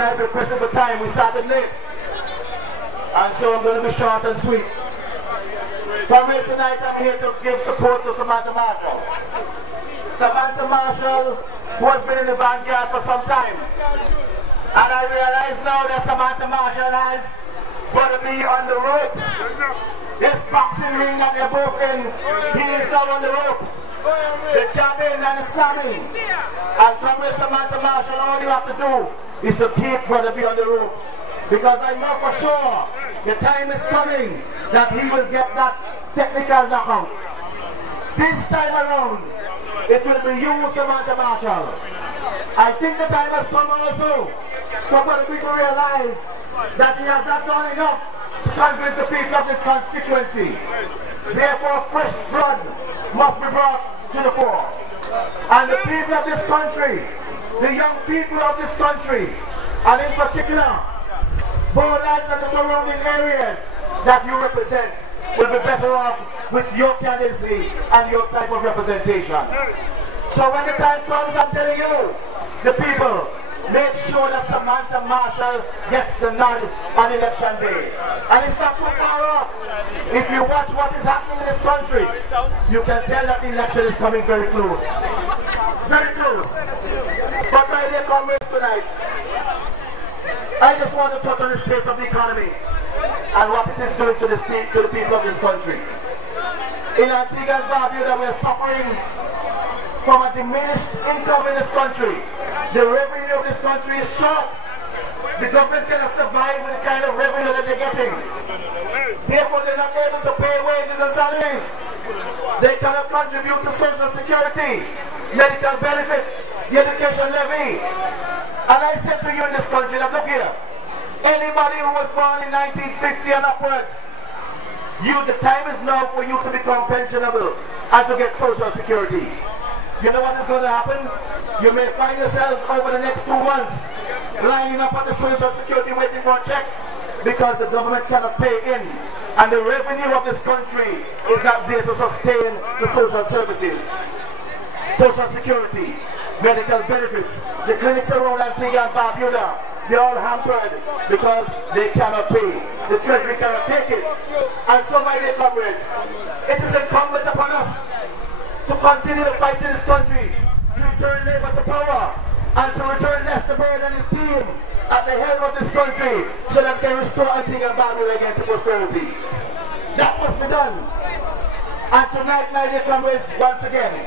tonight requested for time. We started late. And so I'm going to be short and sweet. Comrades, tonight I'm here to give support to Samantha Marshall. Samantha Marshall, who has been in the vanguard for some time. And I realize now that Samantha Marshall has got to be on the ropes. This boxing ring that they're both in, he is now on the ropes. The jabbing and the slamming. And Comrade Samantha Marshall, all you have to do is to keep got to be on the ropes. Because I know for sure the time is coming that he will get that technical knockout. This time around, it will be you, Samantha Marshall. I think the time has come also for other people to realize that he has not done enough to convince the people of this constituency. Therefore, fresh blood must be brought to the fore. And the people of this country, the young people of this country, and in particular, Bolans and the surrounding areas that you represent, will be better off with your candidacy and your type of representation. So when the time comes, I'm telling you, the people, make sure that Samantha Marshall gets the nod on election day. And it's not too far off. If you watch what is happening in this country, you can tell that the election is coming very close. Very close. But my dear comrades, tonight, I just want to touch on the state of the economy and what it is doing to the people of this country. In Antigua and Barbuda, we are suffering from a diminished income in this country. The revenue of this country is short. The government cannot survive with the kind of revenue that they're getting. Therefore, they're not able to pay wages and salaries. They cannot contribute to social security, medical benefit, the education levy. And I said to you in this country that, look here, anybody who was born in 1950 and upwards, the time is now for you to become pensionable and to get social security. You know what is going to happen? You may find yourselves over the next 2 months lining up at the social security waiting for a check because the government cannot pay in. And the revenue of this country is not there to sustain the social services. Social security, medical benefits, the clinics around Antigua and Barbuda, they're all hampered because they cannot pay. The treasury cannot take it. And so, my dear comrades, it is incumbent upon us to continue to fight in this country, to return Labour to power, and to return Lester Bird and his team at the helm of this country so that they restore Antigua and Barbuda again to prosperity. That must be done. And tonight, my dear comrades, once again,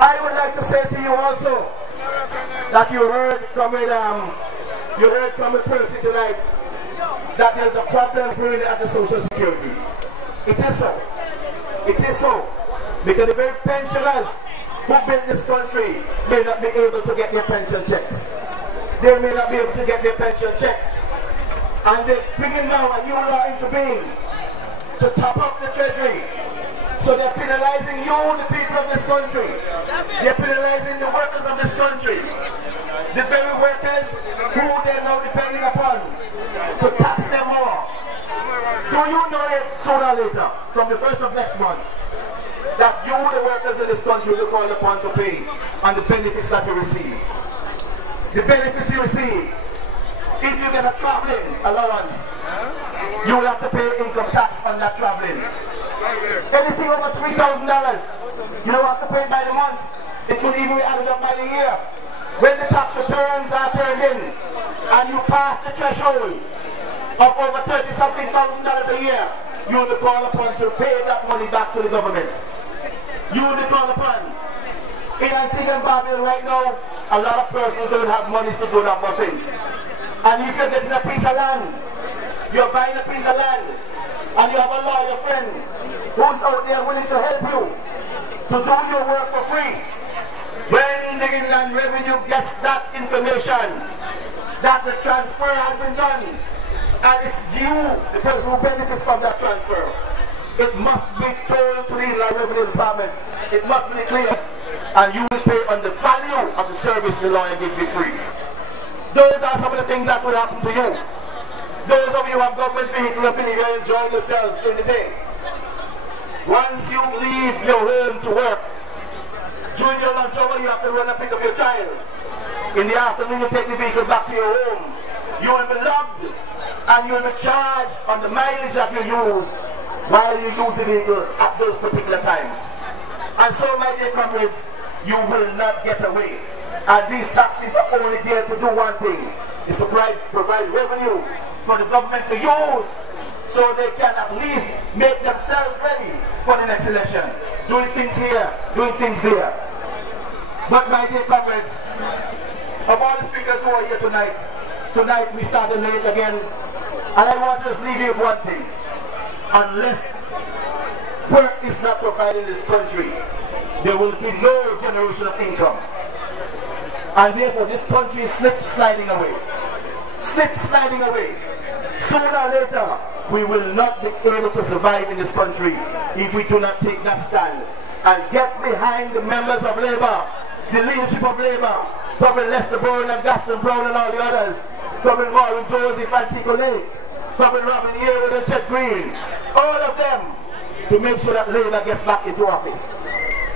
I would like to say to you also that you heard Comrade Percy tonight that there's a problem really at the social security. It is so. It is so. Because the very pensioners who built this country may not be able to get their pension checks. They may not be able to get their pension checks. And they're bringing now a new law into being to top up the treasury. So they're penalizing you, the people of this country. They're penalizing the workers of this country. The very workers who they're now depending upon to tax them more. Do you know it sooner or later, from the 1st of next month, that you, the workers in this country, will be called upon to pay on the benefits that you receive? The benefits you receive. If you get a traveling allowance, you will have to pay income tax on that traveling. Anything over $3,000, you don't have to pay by the month. It could even be added up by the year. When the tax returns are turned in and you pass the threshold of over $30-something thousand a year, you will be called upon to pay that money back to the government. You will be called upon. In Antigua and Barbuda right now, a lot of persons don't have money to do that for things. And if you're getting a piece of land, you're buying a piece of land, and you have a lawyer friend who's out there willing to help you to do your work for free. When the Inland Revenue gets that information that the transfer has been done, and it's you, the person who benefits from that transfer, it must be told to the Inland Revenue Department. It must be declared, and you will pay on the value of the service the lawyer gives you free. Those are some of the things that will happen to you. Those of you who have government vehicles up in here enjoying yourselves in the day. Once you leave your home to work, during your lunch hour you have to run and pick up your child. In the afternoon, you take the vehicle back to your home. You will be logged and you will be charged on the mileage that you use while you use the vehicle at those particular times. And so, my dear comrades, you will not get away. And these taxis are only there to do one thing, is to provide revenue for the government to use so they can at least make themselves ready for the next election. Doing things here, doing things there. But my dear comrades, of all the speakers who are here tonight we started late again, and I want to just leave you with one thing. Unless work is not provided in this country, there will be no generation of income. And therefore this country is sliding away. Sliding away. Sooner or later, we will not be able to survive in this country if we do not take that stand and get behind the members of Labour, the leadership of Labour, Governor Lester Brown and Gaston Brown and all the others, Governor Maureen Joseph and Tico Lake, Governor Robin Yearwood and Chet Green, all of them, to make sure that Labour gets back into office.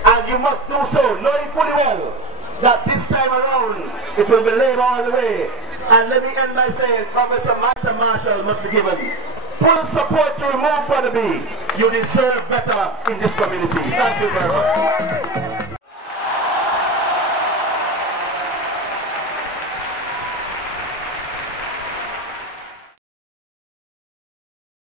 And you must do so, knowing fully well that this time around it will be Labour all the way. And let me end by saying, Professor Samantha Marshall must be given full support to remove Brother B. You deserve better in this community. Thank you very much.